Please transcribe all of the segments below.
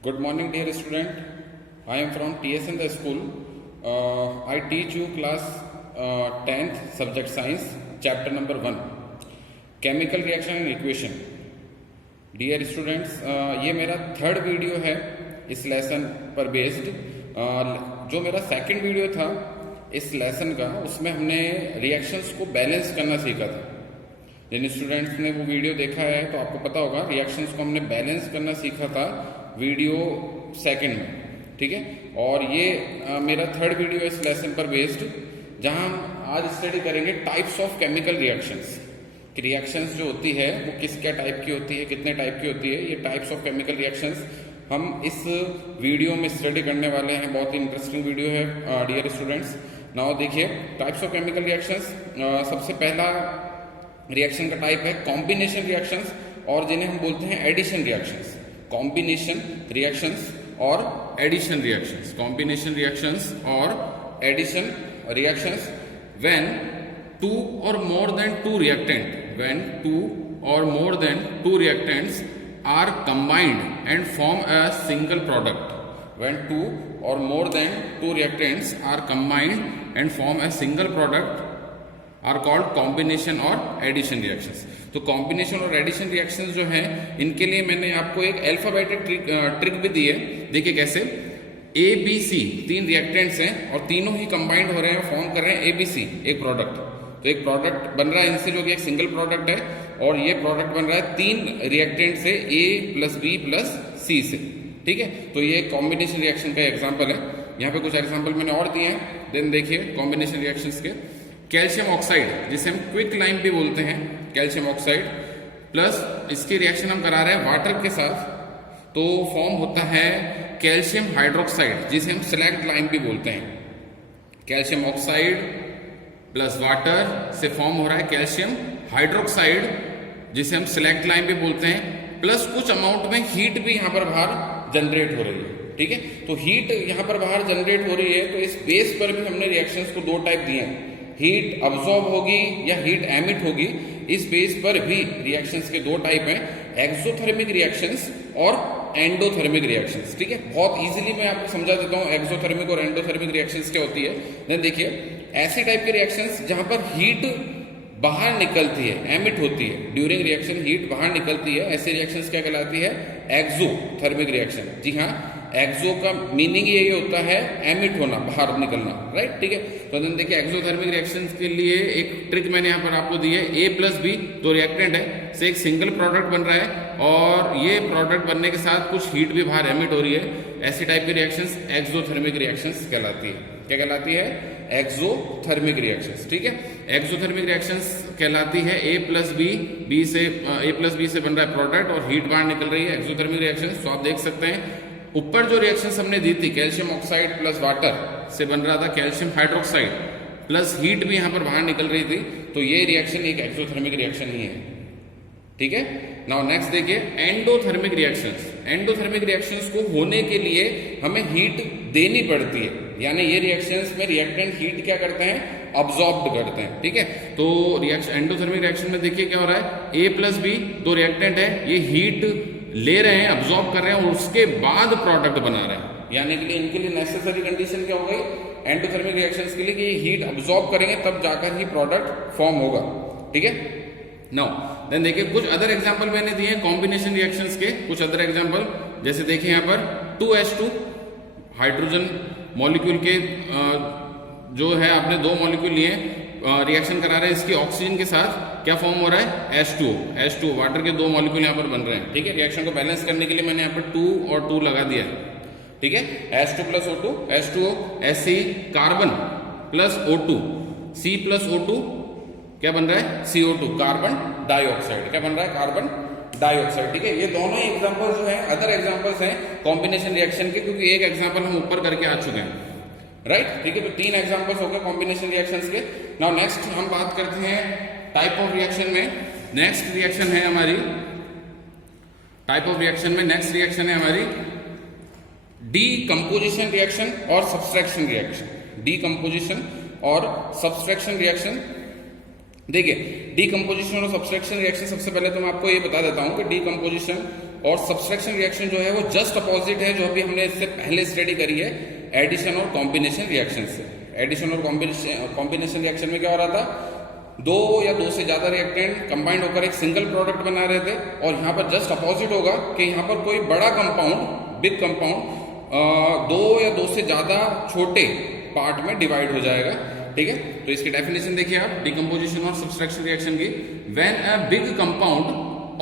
Good morning, dear student. I am from TSN the school. I teach you class 10th subject science, chapter number 1, chemical reaction and equation. Dear students, ये मेरा third video है इस lesson पर based. जो मेरा second video था इस lesson का, उसमें हमने रिएक्शंस को बैलेंस करना सीखा था। जिन स्टूडेंट्स ने वो वीडियो देखा है तो आपको पता होगा रिएक्शंस को हमने बैलेंस करना सीखा था वीडियो सेकंड में, ठीक है। और ये मेरा थर्ड वीडियो है इस लेसन पर बेस्ड, जहां हम आज स्टडी करेंगे टाइप्स ऑफ केमिकल रिएक्शंस कि रिएक्शंस जो होती है वो किस क्या टाइप की होती है, कितने टाइप की होती है। ये टाइप्स ऑफ केमिकल रिएक्शंस हम इस वीडियो में स्टडी करने वाले हैं। बहुत ही इंटरेस्टिंग वीडियो है डियर स्टूडेंट्स। नाउ देखिए टाइप्स ऑफ केमिकल रिएक्शंस। सबसे पहला रिएक्शन का टाइप है कॉम्बिनेशन रिएक्शंस, और जिन्हें हम बोलते हैं addition reactions. Combination reactions or addition reactions, combination reactions or addition reactions when two or more than two reactant, when two or more than two reactants are combined and form a single product, when two or more than two reactants are combined and form a single product are called combination or addition reactions. तो combination or addition reactions जो हैं, इनके लिए मैंने आपको एक alphabetic trick भी दी है। देखिए कैसे। ए बी सी तीन रिएक्टेंट्स हैं और तीनों ही कंबाइंड हो रहे हैं, फॉर्म कर रहे हैं ए बी सी एक प्रोडक्ट। तो एक प्रोडक्ट बन रहा है इनसे जो कि एक सिंगल प्रोडक्ट है, और ये प्रोडक्ट बन रहा है तीन रिएक्टेंट से, ए प्लस बी प्लस सी से, ठीक है। तो ये कॉम्बिनेशन रिएक्शन का एग्जाम्पल है। यहाँ पे कुछ एग्जाम्पल मैंने और दिए हैं। देन देखिए कॉम्बिनेशन रिएक्शंस के, कैल्शियम ऑक्साइड जिसे हम क्विक लाइम भी बोलते हैं, कैल्शियम ऑक्साइड प्लस इसकी रिएक्शन हम करा रहे हैं वाटर के साथ, तो फॉर्म होता है कैल्शियम हाइड्रोक्साइड जिसे हम स्लैग्ड लाइम भी बोलते हैं। कैल्शियम ऑक्साइड प्लस वाटर से फॉर्म हो रहा है कैल्शियम हाइड्रोक्साइड जिसे हम स्लैग्ड लाइम भी बोलते हैं, प्लस कुछ अमाउंट में हीट भी यहाँ पर बाहर जनरेट हो रही है, ठीक है। तो हीट यहाँ पर बाहर जनरेट हो रही है, तो इस बेस पर भी हमने रिएक्शंस को दो टाइप दिए हैं, हीट अब्सॉर्ब होगी या हीट एमिट होगी। इस बेस पर भी रिएक्शंस के दो टाइप हैं, एक्सोथर्मिक रिएक्शंस और एंडोथर्मिक रिएक्शंस, ठीक है। बहुत इजीली मैं आपको समझा देता हूं एक्सोथर्मिक और एंडोथर्मिक रिएक्शंस क्या होती है। देन देखिए ऐसी टाइप के रिएक्शंस जहां पर हीट बाहर निकलती है, एमिट होती है, ड्यूरिंग रिएक्शन हीट बाहर निकलती है, ऐसे रिएक्शंस क्या कहलाती है, एक्सोथर्मिक रिएक्शन। जी हाँ, एक्सो का मीनिंग यही होता है एमिट होना, बाहर निकलना, राइट, ठीक है। तो देन देखिए एक्सोथर्मिक रिएक्शंस के लिए एक ट्रिक मैंने यहाँ पर आपको दी है। ए प्लस बी दो रिएक्टेंट है, से एक सिंगल प्रोडक्ट बन रहा है और ये प्रोडक्ट बनने के साथ कुछ हीट भी बाहर एमिट हो रही है। ऐसी टाइप की रिएक्शंस एक्सोथर्मिक रिएक्शंस कहलाती है। क्या कहलाती है, एक्सोथर्मिक रिएक्शंस, ठीक है। एक्सोथर्मिक रिएक्शंस कहलाती है ए प्लस बी से बन रहा है प्रोडक्ट और हीट बाहर निकल रही है, एक्सोथर्मिक रिएक्शंस। तो आप देख सकते हैं ऊपर जो रिएक्शंस हमने दी थी, कैल्शियम ऑक्साइड प्लस वाटर से बन रहा था कैल्शियम हाइड्रोक्साइड, प्लस हीट भी यहां पर बाहर निकल रही थी, तो ये रिएक्शन एक एक्सोथर्मिक रिएक्शन ही है, ठीक है। नाउ नेक्स्ट देखिए एंडोथर्मिक रिएक्शंस। एंडोथर्मिक रिएक्शंस को होने के लिए हमें हीट देनी पड़ती है, यानी ये रिएक्शंस में रिएक्टेंट हीट क्या करते हैं, अब्सॉर्ब करते हैं, ठीक है। तो रिएक्शन एंडोथर्मिक रिएक्शन में देखिए क्या हो रहा है, ए प्लस बी दो रिएक्टेंट है, ये हीट ले रहे हैं, अब्सॉर्ब कर रहे हैं और उसके बाद प्रोडक्ट बना रहे हैं। यानी कि इनके लिए नेसेसरी कंडीशन क्या हो गई एंडोथर्मिक रिएक्शंस के लिए कि हीट अब्सॉर्ब करेंगे तब जाकर ही प्रोडक्ट फॉर्म होगा, ठीक है। नाउ देन देखिए कुछ अदर एग्जांपल मैंने दिए हैं कॉम्बिनेशन रिएक्शंस के, कुछ अदर एग्जांपल जैसे देखिए यहाँ पर 2H2 हाइड्रोजन मॉलिक्यूल के जो है आपने दो मॉलिक्यूल लिए, रिएक्शन करा रहे हैं इसकी ऑक्सीजन के साथ, क्या फॉर्म हो रहा है, H2O वाटर के दो मॉलिक्यूल यहाँ पर बन रहे हैं, ठीक है। रिएक्शन को बैलेंस करने के लिए मैंने यहाँ पर 2 और 2 लगा दिया है, ठीक है। H2 plus O2, H2O, Sc carbon plus O2, C plus O2 क्या बन रहा है, CO2 कार्बन डाइऑक्साइड, क्या बन रहा है, कार्बन डाइऑक्साइड, ठीक है। ये दोनों ही एग्जाम्पल्स जो है अदर एग्जाम्पल्स हैं कॉम्बिनेशन रिएक्शन के, क्योंकि एक एग्जाम्पल हम ऊपर करके आ चुके हैं, राइट, ठीक है। तो तीन एग्जांपल्स हो गए कॉम्बिनेशन रिएक्शंस के। नाउ नेक्स्ट हम बात करते हैं टाइप ऑफ रिएक्शन में। नेक्स्ट रिएक्शन है हमारी टाइप ऑफ रिएक्शन में, नेक्स्ट रिएक्शन है हमारी डीकंपोजिशन रिएक्शन और सब्सट्रैक्शन रिएक्शन। डीकंपोजिशन और सब्सट्रैक्शन रिएक्शन। देखिए डीकंपोजिशन और सब्सट्रैक्शन रिएक्शन, सबसे पहले तो मैं आपको ये बता देता हूं कि डीकंपोजिशन और सब्सट्रैक्शन रिएक्शन जो है वो जस्ट अपोजिट है, जो अभी हमने इससे पहले स्टडी करी है एडिशन और कॉम्बिनेशन रिएक्शन से। एडिशन और कॉम्बिनेशन रिएक्शन में क्या हो रहा था, दो या दो से ज्यादा रिएक्टेंट कंबाइंड होकर एक सिंगल प्रोडक्ट बना रहे थे, और यहाँ पर जस्ट अपोजिट होगा कि यहाँ पर कोई बड़ा कंपाउंड, बिग कंपाउंड दो या दो से ज्यादा छोटे पार्ट में डिवाइड हो जाएगा। ठीक है, तो इसकी डेफिनेशन देखिए आप डिकम्पोजिशन और सब्सट्रैक्शन रिएक्शन की। When a big compound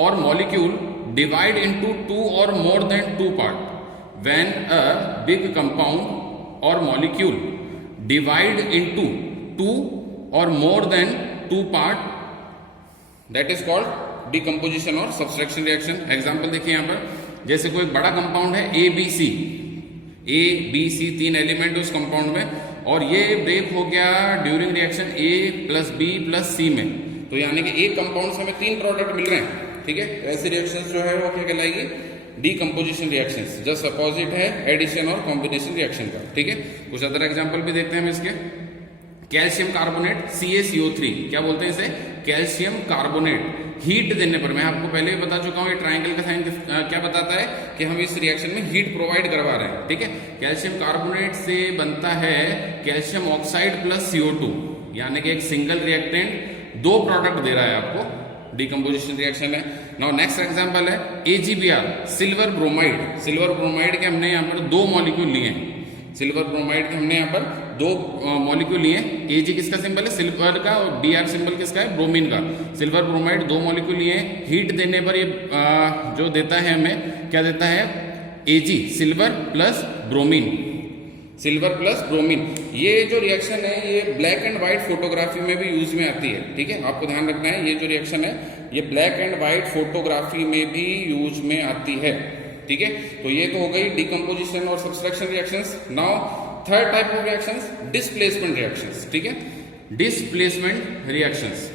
or molecule divide into two or more than two part. When a big compound or molecule divide into two or more than two part, that is called decomposition और subtraction reaction. Example देखिए यहाँ पर, जैसे कोई बड़ा compound है A B C, तीन element उस कंपाउंड में, और ये ब्रेक हो गया ड्यूरिंग रिएक्शन ए प्लस बी प्लस सी में, तो यानी कि एक कंपाउंड से हमें तीन प्रोडक्ट मिल रहे हैं। ठीक है, ऐसी रिएक्शंस जो है वो क्या कहलाएगी, डिकम्पोजिशन रिएक्शंस, जस्ट अपोजिट है एडिशन और कॉम्बिनेशन रिएक्शन का। ठीक है, कुछ अदर एग्जांपल भी देखते हैं हम इसके। कैल्शियम कार्बोनेट CaCO3, क्या बोलते हैं इसे, कैल्शियम कार्बोनेट। हीट देने पर, मैं आपको पहले भी बता चुका हूं, ये ट्रायंगल का साइन क्या बताता है कि हम इस रिएक्शन में हीट प्रोवाइड करवा रहे हैं। ठीक है, कैल्शियम कार्बोनेट से बनता है कैल्शियम ऑक्साइड प्लस CO2, यानी कि एक सिंगल रिएक्टेंट दो प्रोडक्ट दे रहा है आपको, डिकम्पोजिशन रिएक्शन है। नाउ नेक्स्ट एग्जांपल है AgBr, silver bromide. Silver bromide के हमने यहाँ पर दो मॉलिक्यूल लिए हैं, सिल्वर ब्रोमाइड के हमने यहाँ पर दो मॉलिक्यूल लिए। Ag किसका सिंबल है, सिल्वर का, और Br सिंबल किसका है, ब्रोमीन का। सिल्वर ब्रोमाइड दो मॉलिक्यूल लिए, हीट देने पर ये जो देता है हमें, क्या देता है, Ag, silver plus bromine, silver plus bromine. ये जो रिएक्शन है ये ब्लैक एंड व्हाइट फोटोग्राफी में भी यूज में आती है। ठीक है, आपको ध्यान रखना है, ये जो रिएक्शन है ये ब्लैक एंड व्हाइट फोटोग्राफी में भी यूज में आती है। ठीक है, तो ये तो हो गई डिकम्पोजिशन और subtraction reactions. Now third type of reactions, displacement reactions. ठीक है, डिस्प्लेसमेंट रिएक्शंस।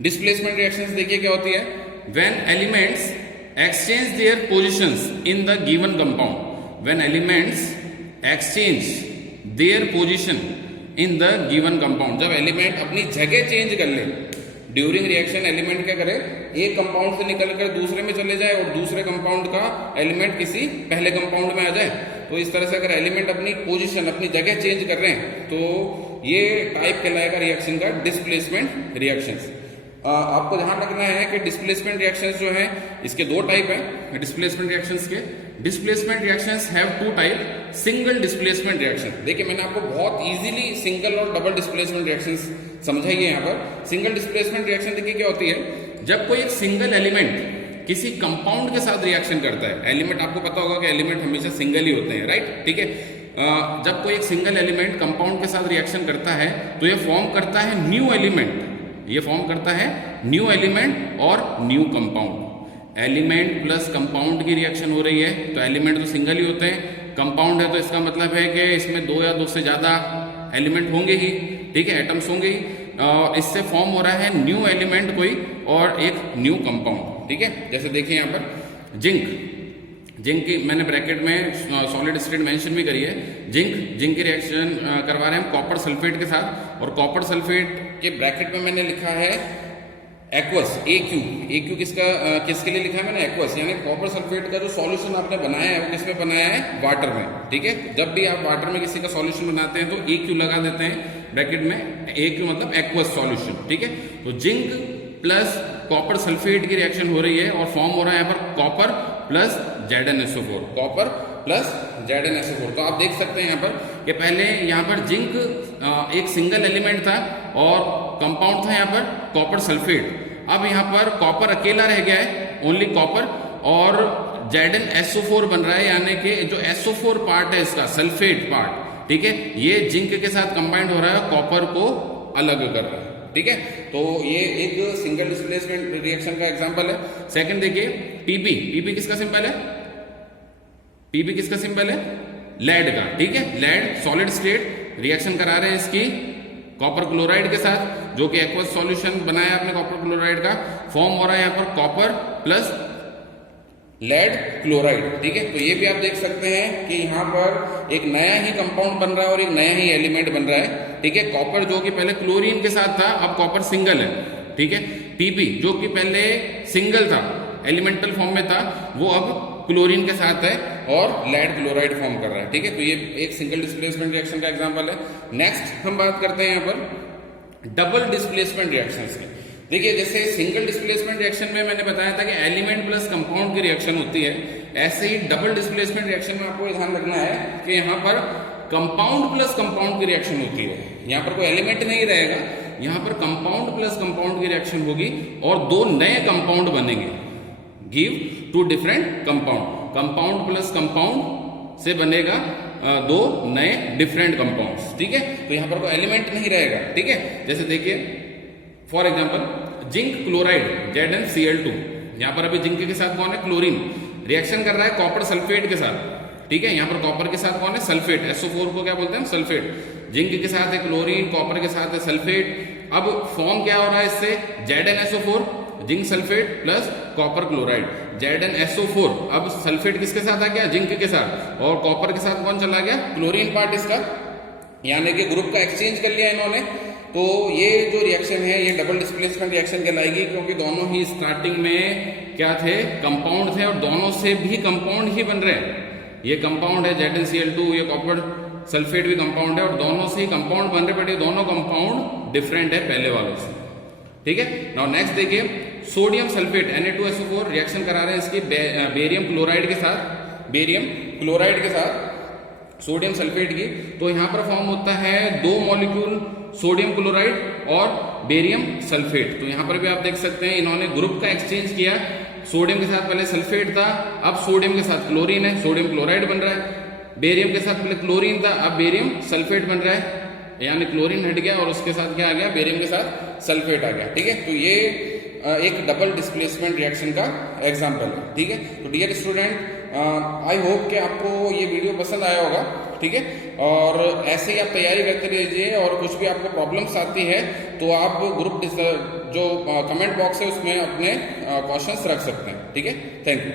डिस्प्लेसमेंट रिएक्शंस देखिए क्या होती है, when elements exchange there positions in the given compound. When elements exchange their position in the given compound, जब element अपनी जगह change कर ले ड्यूरिंग रिएक्शन, एलिमेंट क्या करे, एक कंपाउंड से निकलकर दूसरे में चले जाए और दूसरे कंपाउंड का एलिमेंट किसी पहले कंपाउंड में आ जाए। तो इस तरह से अगर एलिमेंट अपनी पोजीशन, अपनी जगह चेंज कर रहे हैं, तो ये टाइप कहलाएगा रिएक्शन का डिस्प्लेसमेंट रिएक्शंस। आपको ध्यान रखना है कि डिस्प्लेसमेंट रिएक्शंस जो हैं इसके दो टाइप हैं डिस्प्लेसमेंट रिएक्शंस के। Displacement reactions have two type, single displacement reaction. देखिए मैंने आपको बहुत इजीली सिंगल और डबल डिस्प्लेसमेंट रिएक्शंस समझाई है यहाँ पर। सिंगल डिस्प्लेसमेंट रिएक्शन देखिए क्या होती है, जब कोई एक सिंगल एलिमेंट किसी कंपाउंड के साथ रिएक्शन करता है। एलिमेंट आपको पता होगा कि एलिमेंट हमेशा सिंगल ही होते हैं, राइट। ठीक है, जब कोई एक सिंगल एलिमेंट कंपाउंड के साथ रिएक्शन करता है तो ये फॉर्म करता है न्यू एलिमेंट, ये फॉर्म करता है न्यू एलिमेंट और new compound. Element plus compound की रिएक्शन हो रही है, तो एलिमेंट तो सिंगल ही होते हैं, कंपाउंड है तो इसका मतलब है कि इसमें दो या दो से ज्यादा एलिमेंट होंगे ही। ठीक है, एटम्स होंगे ही, इससे फॉर्म हो रहा है न्यू एलिमेंट कोई और एक न्यू कंपाउंड। ठीक है, जैसे देखिए यहाँ पर जिंक की मैंने ब्रैकेट में सॉलिड स्टेट मेंशन भी करी है। जिंक की रिएक्शन करवा रहे हैं हम कॉपर सल्फेट के साथ, और कॉपर सल्फेट के ब्रैकेट में मैंने लिखा है एक्वस, AQ किसके लिए लिखा है मैंने, एक्वस, यानी कॉपर सल्फेट का जो सॉल्यूशन आपने बनाया है वो किसमें बनाया है, वाटर में। ठीक है, जब भी आप वाटर में किसी का सॉल्यूशन बनाते हैं तो AQ लगा देते हैं ब्रैकेट में, AQ मतलब एक्वस सॉल्यूशन। ठीक है, तो जिंक प्लस कॉपर सल्फेट की रिएक्शन हो रही है और फॉर्म हो रहा है यहाँ पर copper plus ZnSO4, copper plus ZnSO4। तो आप देख सकते हैं यहाँ पर कि पहले यहाँ पर जिंक एक सिंगल एलिमेंट था और कंपाउंड था यहाँ पर कॉपर सल्फेट। अब यहाँ पर कॉपर अकेला रह गया है, ओनली कॉपर, और ZnSO4 बन रहा है, यानी कि जो SO4 पार्ट है इसका, सल्फेट पार्ट, ठीक है, ये जिंक के साथ कंबाइंड हो रहा है, कॉपर को अलग कर रहा है। ठीक है, तो ये एक सिंगल डिस्प्लेसमेंट रिएक्शन का एग्जांपल है। सेकंड देखिए पीबी किसका सिंबल है, पीबी किसका सिंबल है, लेड का। ठीक है, लेड सॉलिड स्टेट रिएक्शन करा रहे हैं इसकी कॉपर क्लोराइड के साथ, जो कि एक्वस सॉल्यूशन बनाया आपने कॉपर क्लोराइड का, फॉर्म हो रहा है यहाँ पर कॉपर प्लस लेड क्लोराइड। ठीक है, तो ये भी आप देख सकते हैं कि यहाँ पर एक नया ही कंपाउंड बन रहा है और एक नया ही एलिमेंट बन रहा है। ठीक है, कॉपर जो कि पहले क्लोरीन के साथ था, अब कॉपर सिंगल है। ठीक है, पीबी जो कि पहले सिंगल था, एलिमेंटल फॉर्म में था वो अब क्लोरीन के साथ है और लेड क्लोराइड फॉर्म कर रहा है। ठीक है, तो ये एक सिंगल डिस्प्लेसमेंट रिएक्शन का एग्जांपल है। नेक्स्ट हम बात करते हैं यहाँ पर डबल डिस्प्लेसमेंट रिएक्शंस की। देखिए, जैसे सिंगल डिस्प्लेसमेंट रिएक्शन में मैंने बताया था कि एलिमेंट प्लस कंपाउंड की रिएक्शन होती है, ऐसे ही डबल डिस्प्लेसमेंट रिएक्शन में आपको ध्यान रखना है कि यहाँ पर कंपाउंड प्लस कंपाउंड की रिएक्शन होती है। यहाँ पर कोई एलिमेंट नहीं रहेगा, यहाँ पर कंपाउंड प्लस कंपाउंड की रिएक्शन होगी और दो नए कंपाउंड बनेंगे, give two different compound. Compound plus compound से बनेगा दो नए डिफरेंट कंपाउंड्स। ठीक है, तो यहाँ पर कोई एलिमेंट नहीं रहेगा। ठीक है, जैसे देखिए for example zinc chloride ZnCl2, यहाँ पर अभी जिंक के साथ कौन है, क्लोरीन, रिएक्शन कर रहा है कॉपर सल्फेट के साथ। ठीक है, यहाँ पर कॉपर के साथ कौन है, सल्फेट, SO4 को क्या बोलते हैं, सल्फेट। जिंक के साथ है क्लोरीन, कॉपर के साथ है सल्फेट। अब फॉर्म क्या हो रहा है इससे, ZnSO4, zinc sulphate plus copper chloride, ZnSO4। अब सल्फेट किसके साथ आ गया, जिंक के साथ, और कॉपर के साथ कौन चला गया, क्लोरीन पार्ट इसका, यानी कि ग्रुप का एक्सचेंज कर लिया इन्होंने। तो ये जो रिएक्शन है ये डबल डिस्प्लेसमेंट रिएक्शन कहलाएगी, क्योंकि दोनों ही स्टार्टिंग में क्या थे, कंपाउंड थे, और दोनों से भी कंपाउंड ही बन रहे हैं। ये कंपाउंड है ZnCl2, ये कॉपर सल्फेट भी कंपाउंड है, और दोनों से ही कंपाउंड बन रहे, बट ये दोनों कंपाउंड डिफरेंट है पहले वालों से। ठीक है, नाउ नेक्स्ट देखिए सोडियम सल्फेट Na2SO4 रिएक्शन करा रहे हैं इसकी बेरियम क्लोराइड के साथ, बेरियम क्लोराइड के साथ सोडियम सल्फेट की। तो यहां पर फॉर्म होता है दो मॉलिक्यूल सोडियम क्लोराइड और बेरियम सल्फेट। तो यहां पर भी आप देख सकते हैं इन्होंने ग्रुप का एक्सचेंज किया, सोडियम के साथ पहले सल्फेट था, अब सोडियम के साथ क्लोरीन है, सोडियम क्लोराइड बन रहा है। बेरियम के साथ पहले क्लोरीन था, अब बेरियम सल्फेट बन रहा है, यानी क्लोरीन हट गया और उसके साथ क्या आ गया, बेरियम के साथ सल्फेट आ गया। ठीक है, तो ये एक डबल डिस्प्लेसमेंट रिएक्शन का एग्जांपल है। ठीक है, तो डियर स्टूडेंट, आई होप कि आपको ये वीडियो पसंद आया होगा। ठीक है, और ऐसे ही आप तैयारी करते रहिए, और कुछ भी आपको प्रॉब्लम्स आती है तो आप ग्रुप जो कमेंट बॉक्स है उसमें अपने क्वेश्चंस रख सकते हैं। ठीक है, थैंक यू।